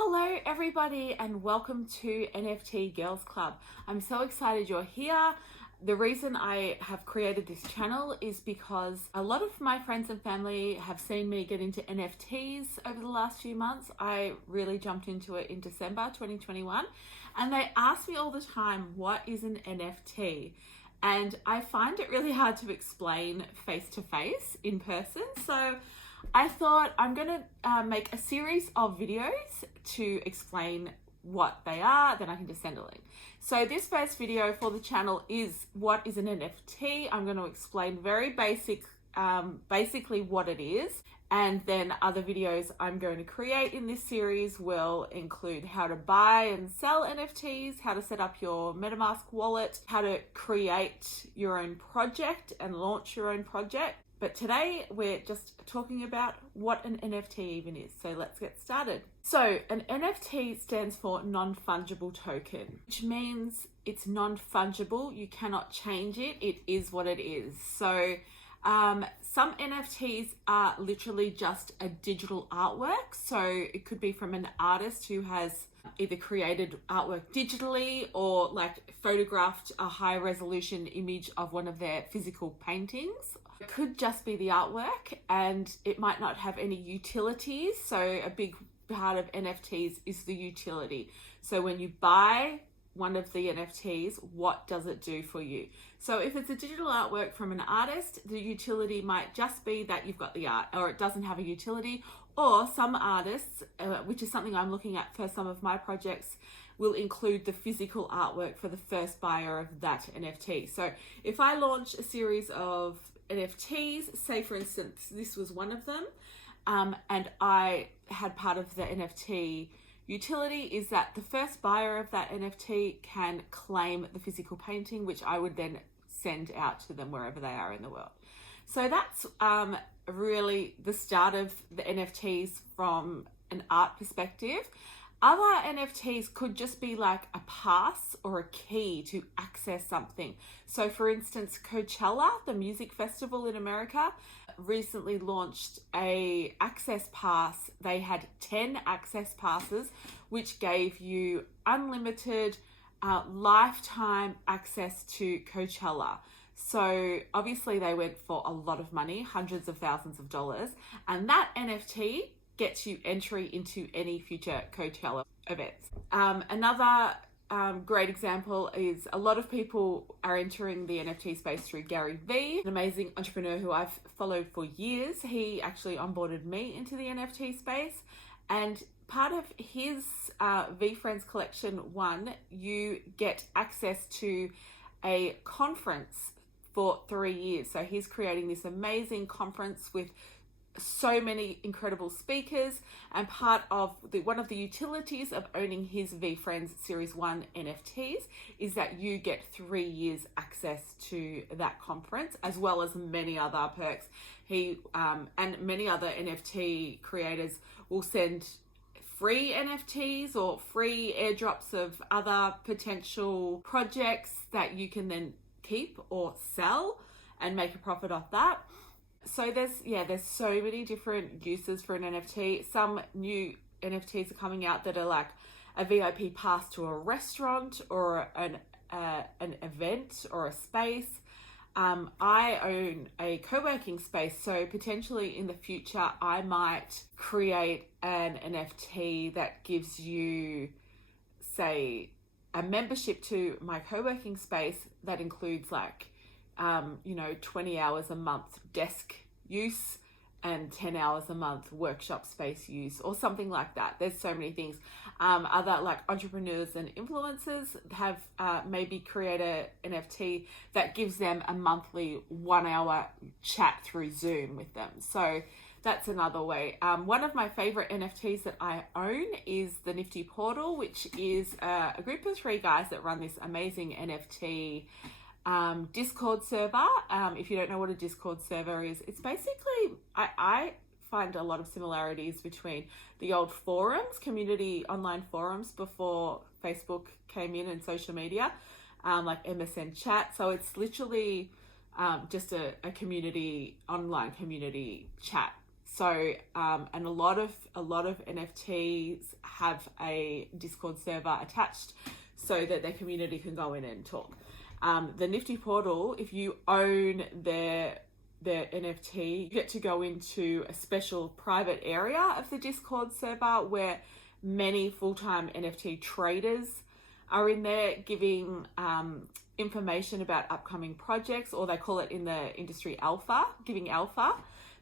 Hello everybody and welcome to NFT Girls Club. I'm so excited you're here. The reason I have created this channel is because a lot of my friends and family have seen me get into NFTs over the last few months. I really jumped into it in December 2021 and they ask me all the time, what is an NFT? And I find it really hard to explain face to face in person. So I thought I'm going to make a series of videos to explain what they are, then I can just send a link. So this first video for the channel is what is an NFT. I'm going to explain very basically what it is. And then other videos I'm going to create in this series will include how to buy and sell NFTs, how to set up your MetaMask wallet, how to create your own project and launch your own project. But today we're just talking about what an NFT even is. So let's get started. So an NFT stands for non-fungible token, which means it's non-fungible. You cannot change it. It is what it is. So some NFTs are literally just a digital artwork. So it could be from an artist who has either created artwork digitally or like photographed a high resolution image of one of their physical paintings. It could just be the artwork and it might not have any utilities. So a big part of NFTs is the utility. So when you buy one of the NFTs, what does it do for you? So if it's a digital artwork from an artist, the utility might just be that you've got the art, or it doesn't have a utility. Or some artists, which is something I'm looking at for some of my projects, will include the physical artwork for the first buyer of that NFT. So if I launch a series of NFTs, say for instance, this was one of them, and I had part of the NFT utility is that the first buyer of that NFT can claim the physical painting, which I would then send out to them wherever they are in the world. So that's really the start of the NFTs from an art perspective. Other NFTs could just be like a pass or a key to access something. So for instance, Coachella, the music festival in America, recently launched a access pass. They had 10 access passes, which gave you unlimited lifetime access to Coachella. So obviously they went for a lot of money, hundreds of thousands of dollars, and that NFT gets you entry into any future Coachella events. Another great example is a lot of people are entering the NFT space through Gary Vee, an amazing entrepreneur who I've followed for years. He actually onboarded me into the NFT space, and part of his V Friends Collection 1, you get access to a conference for 3 years. So he's creating this amazing conference with so many incredible speakers, and part of one of the utilities of owning his V Friends Series 1 NFTs is that you get 3 years access to that conference, as well as many other perks. He and many other NFT creators will send free NFTs or free airdrops of other potential projects that you can then keep or sell and make a profit off that. So there's so many different uses for an NFT. Some new NFTs are coming out that are like a VIP pass to a restaurant or an event or a space. I own a co-working space, so potentially in the future I might create an NFT that gives you, say, a membership to my co-working space that includes like 20 hours a month desk use and 10 hours a month workshop space use, or something like that. There's so many things. Other like entrepreneurs and influencers have maybe create a NFT that gives them a monthly 1 hour chat through Zoom with them. So that's another way. One of my favorite NFTs that I own is the Nifty Portal, which is a group of 3 guys that run this amazing NFT Discord server. If you don't know what a Discord server is, it's basically, I find a lot of similarities between the old forums, online forums before Facebook came in and social media, like MSN chat. So it's literally just a community, online community chat So and a lot of NFTs have a Discord server attached so that their community can go in and talk. The Nifty portal, if you own their NFT, you get to go into a special private area of the Discord server where many full-time NFT traders are in there giving information about upcoming projects, or they call it in the industry alpha, giving alpha.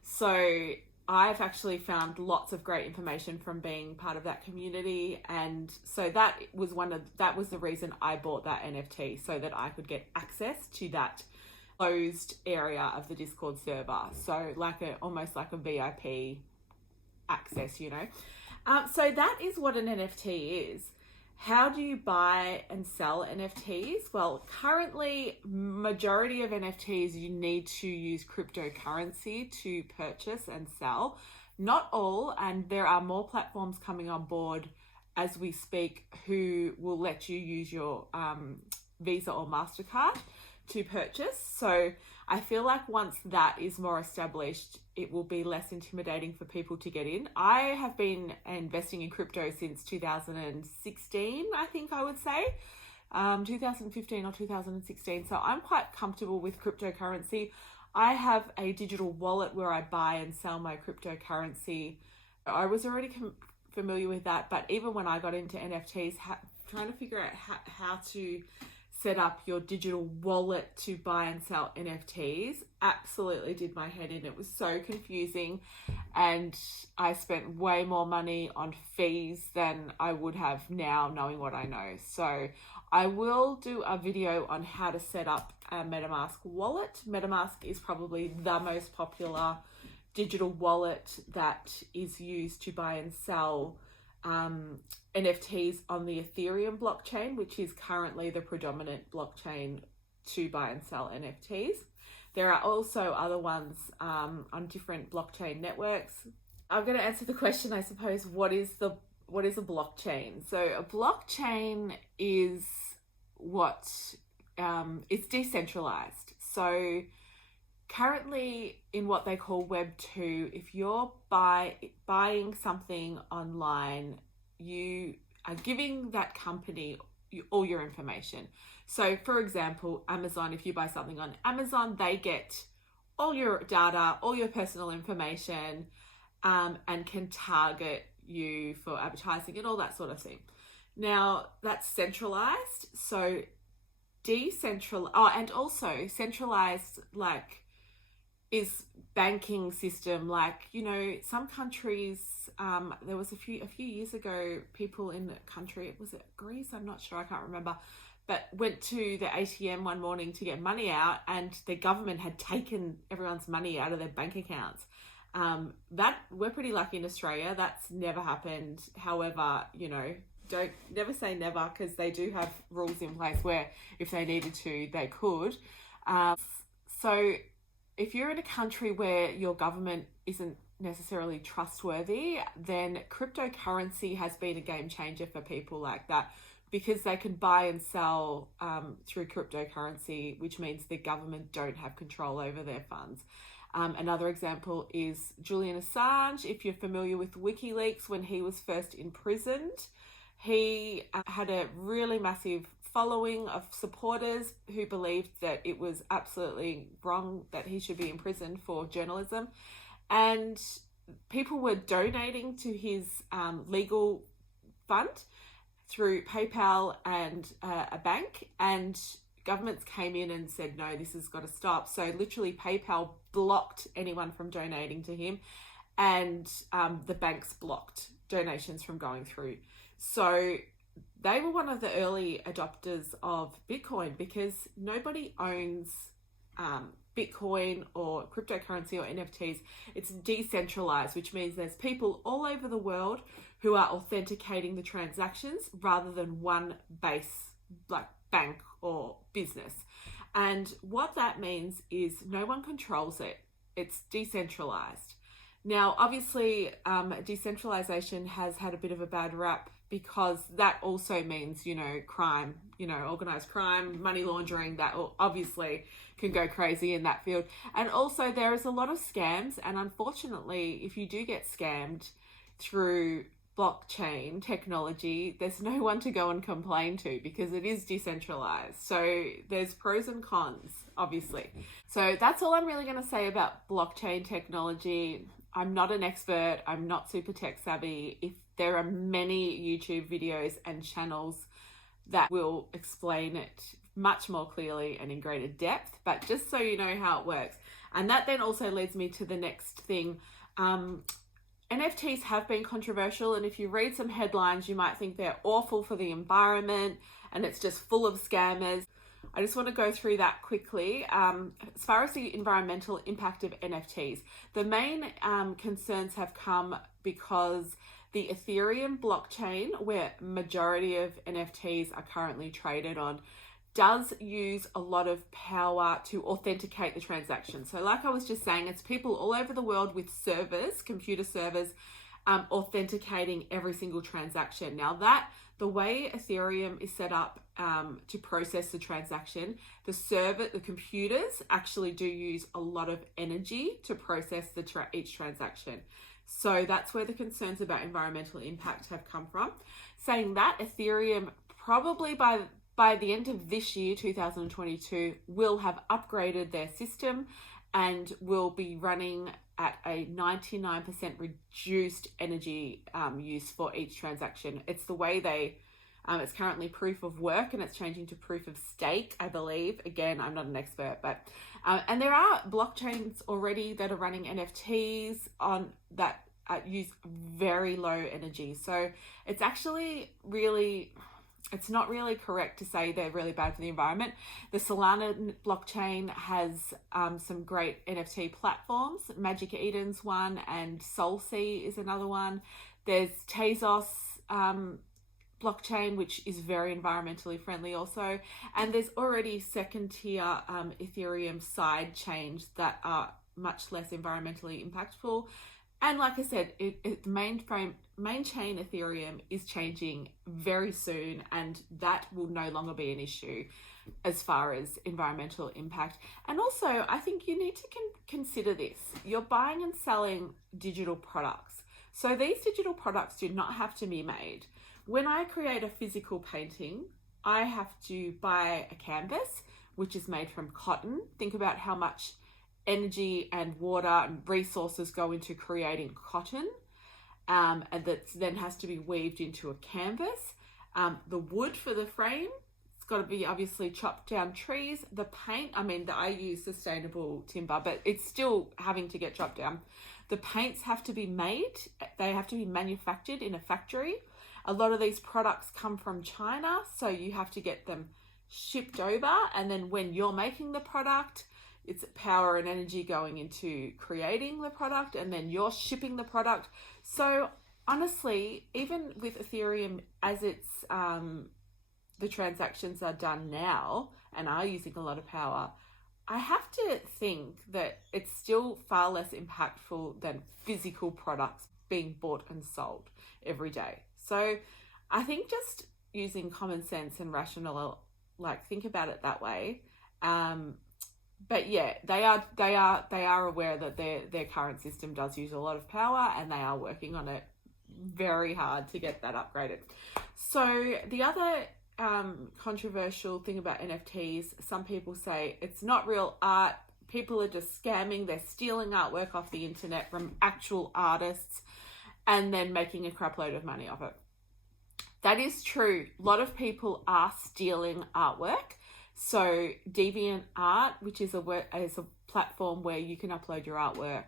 So I've actually found lots of great information from being part of that community, and so that was the reason I bought that NFT, so that I could get access to that closed area of the Discord server. So almost like a VIP access, you know. So that is what an NFT is. How do you buy and sell NFTs? Well, currently, majority of NFTs, you need to use cryptocurrency to purchase and sell. Not all, and there are more platforms coming on board as we speak who will let you use your Visa or MasterCard to purchase. So I feel like once that is more established, it will be less intimidating for people to get in. I have been investing in crypto since 2016, I think I would say, 2015 or 2016. So I'm quite comfortable with cryptocurrency. I have a digital wallet where I buy and sell my cryptocurrency. I was already familiar with that, but even when I got into NFTs, trying to figure out how to set up your digital wallet to buy and sell NFTs absolutely did my head in. It was so confusing, and I spent way more money on fees than I would have now knowing what I know. So I will do a video on how to set up a MetaMask wallet. MetaMask is probably the most popular digital wallet that is used to buy and sell NFTs on the Ethereum blockchain, which is currently the predominant blockchain to buy and sell NFTs. There are also other ones on different blockchain networks. I'm going to answer the question, I suppose, what is a blockchain? So a blockchain is it's decentralized. So currently in what they call Web 2, if you're buying something online, you are giving that company all your information. So for example, Amazon, if you buy something on Amazon, they get all your data, all your personal information, and can target you for advertising and all that sort of thing. Now that's centralized. So and also centralized, is banking system. Some countries, there was a few years ago, people in the country, was it Greece? I'm not sure, I can't remember, but went to the ATM one morning to get money out, and the government had taken everyone's money out of their bank accounts. We're pretty lucky in Australia. That's never happened. However, never say never, because they do have rules in place where if they needed to, they could. So if you're in a country where your government isn't necessarily trustworthy, then cryptocurrency has been a game changer for people like that, because they can buy and sell through cryptocurrency, which means the government don't have control over their funds. Another example is Julian Assange. If you're familiar with WikiLeaks, when he was first imprisoned, he had a really massive following of supporters who believed that it was absolutely wrong that he should be imprisoned for journalism, and people were donating to his legal fund through PayPal and a bank, and governments came in and said, no, this has got to stop. So literally PayPal blocked anyone from donating to him, and the banks blocked donations from going through. So they were one of the early adopters of Bitcoin, because nobody owns Bitcoin or cryptocurrency or NFTs. It's decentralized, which means there's people all over the world who are authenticating the transactions rather than one base, like bank or business. And what that means is no one controls it. It's decentralized. Now, obviously, decentralization has had a bit of a bad rap because that also means, crime, organized crime, money laundering, that obviously can go crazy in that field. And also there is a lot of scams. And unfortunately, if you do get scammed through blockchain technology, there's no one to go and complain to because it is decentralized. So there's pros and cons, obviously. So that's all I'm really going to say about blockchain technology. I'm not an expert. I'm not super tech savvy. If there are many YouTube videos and channels that will explain it much more clearly and in greater depth, but just so you know how it works. And that then also leads me to the next thing. NFTs have been controversial, and if you read some headlines, you might think they're awful for the environment and it's just full of scammers. I just want to go through that quickly. As far as the environmental impact of NFTs, the main concerns have come because the Ethereum blockchain, where majority of NFTs are currently traded on, does use a lot of power to authenticate the transaction. So like I was just saying, it's people all over the world with servers, computer servers, authenticating every single transaction. Now the way Ethereum is set up to process the transaction, the computers actually do use a lot of energy to process each transaction. So that's where the concerns about environmental impact have come from. Saying that, Ethereum probably by the end of this year, 2022, will have upgraded their system and will be running at a 99% reduced energy use for each transaction. It's the way it's currently proof of work and it's changing to proof of stake, I believe. Again, I'm not an expert, but and there are blockchains already that are running NFTs on that use very low energy. So it's actually it's not really correct to say they're really bad for the environment. The Solana blockchain has some great NFT platforms. Magic Eden's one and SoulSea is another one. There's Tezos blockchain, which is very environmentally friendly also. And there's already second tier Ethereum side chains that are much less environmentally impactful. And like I said, the main chain Ethereum is changing very soon, and that will no longer be an issue as far as environmental impact. And also, I think you need to consider this. You're buying and selling digital products. So these digital products do not have to be made. When I create a physical painting, I have to buy a canvas, which is made from cotton. Think about how much energy and water and resources go into creating cotton, and that then has to be weaved into a canvas. The wood for the frame, it's got to be obviously chopped down trees. The paint, I use sustainable timber, but it's still having to get chopped down. The paints have to be made. They have to be manufactured in a factory. A lot of these products come from China, so you have to get them shipped over, and then when you're making the product, it's power and energy going into creating the product, and then you're shipping the product. So honestly, even with Ethereum, as it's the transactions are done now and are using a lot of power, I have to think that it's still far less impactful than physical products being bought and sold every day. So I think just using common sense and rational, think about it that way. But yeah, they are aware that their current system does use a lot of power, and they are working on it very hard to get that upgraded. So the other controversial thing about NFTs, some people say it's not real art. People are just scamming. They're stealing artwork off the internet from actual artists and then making a crap load of money off it. That is true. A lot of people are stealing artwork. So DeviantArt, which is a platform where you can upload your artwork,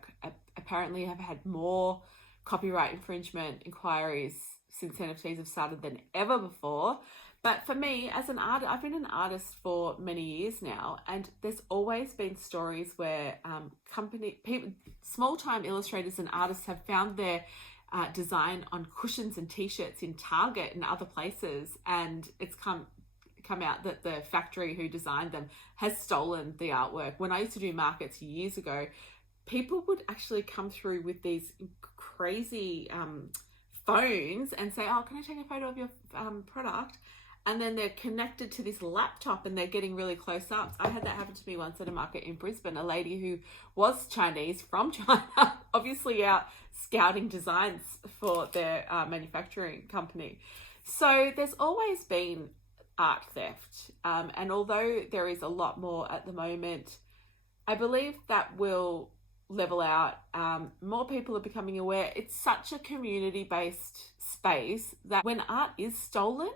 apparently have had more copyright infringement inquiries since NFTs have started than ever before. But for me, as an artist, I've been an artist for many years now, and there's always been stories where small-time illustrators and artists have found their design on cushions and t-shirts in Target and other places, and it's come out that the factory who designed them has stolen the artwork. When I used to do markets years ago, people would actually come through with these crazy phones and say, oh, can I take a photo of your product? And then they're connected to this laptop and they're getting really close ups. I had that happen to me once at a market in Brisbane. A lady who was Chinese from China, obviously out scouting designs for their manufacturing company. So there's always been art theft. And although there is a lot more at the moment, I believe that will level out. More people are becoming aware. It's such a community-based space that when art is stolen,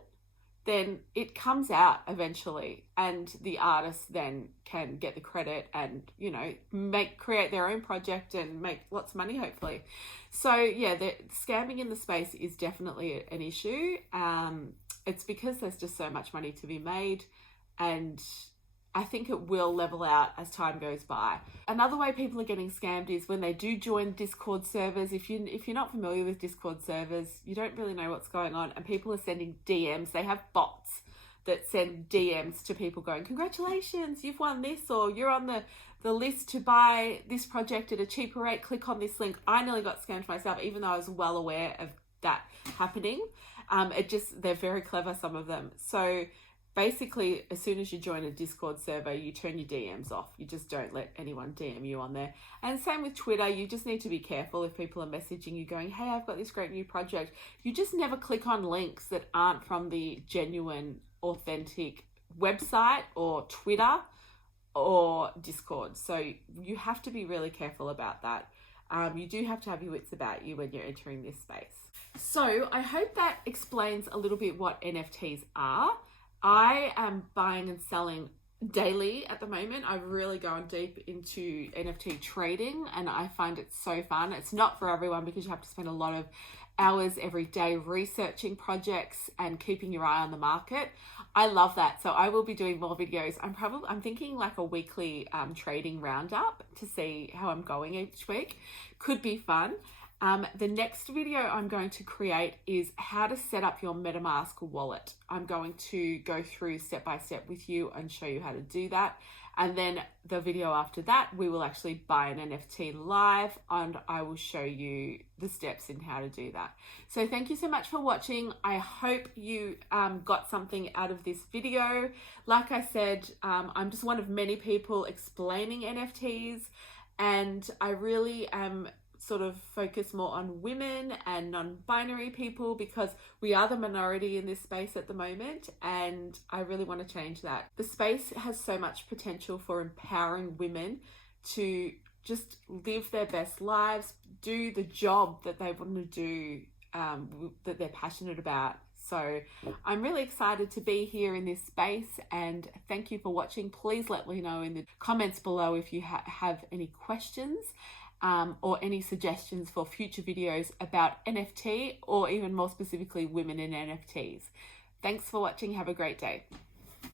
then it comes out eventually, and the artist then can get the credit and, you know, create their own project and make lots of money, hopefully. So yeah, the scamming in the space is definitely an issue. It's because there's just so much money to be made, and I think it will level out as time goes by. Another way people are getting scammed is when they do join Discord servers. If you're not familiar with Discord servers, you don't really know what's going on, and people are sending DMs. They have bots that send DMs to people going, congratulations, you've won this, or you're on the list to buy this project at a cheaper rate, click on this link. I nearly got scammed myself, even though I was well aware of that happening. They're very clever, some of them. So basically, as soon as you join a Discord server, you turn your DMs off. You just don't let anyone DM you on there. And same with Twitter. You just need to be careful if people are messaging you going, hey, I've got this great new project. You just never click on links that aren't from the genuine, authentic website or Twitter or Discord. So you have to be really careful about that. You do have to have your wits about you when you're entering this space. So I hope that explains a little bit what NFTs are. I am buying and selling daily at the moment. I've really gone deep into NFT trading and I find it so fun. It's not for everyone because you have to spend a lot of hours every day researching projects and keeping your eye on the market. I love that. So I will be doing more videos. I'm thinking like a weekly trading roundup to see how I'm going each week. Could be fun. The next video I'm going to create is how to set up your MetaMask wallet. I'm going to go through step by step with you and show you how to do that. And then the video after that, we will actually buy an NFT live and I will show you the steps in how to do that. So thank you so much for watching. I hope you got something out of this video. Like I said, I'm just one of many people explaining NFTs, and I really am sort of focus more on women and non-binary people because we are the minority in this space at the moment, and I really want to change that. The space has so much potential for empowering women to just live their best lives, do the job that they want to do, that they're passionate about. So I'm really excited to be here in this space, and thank you for watching. Please let me know in the comments below if you have any questions or any suggestions for future videos about NFT, or even more specifically women in NFTs. Thanks for watching. Have a great day.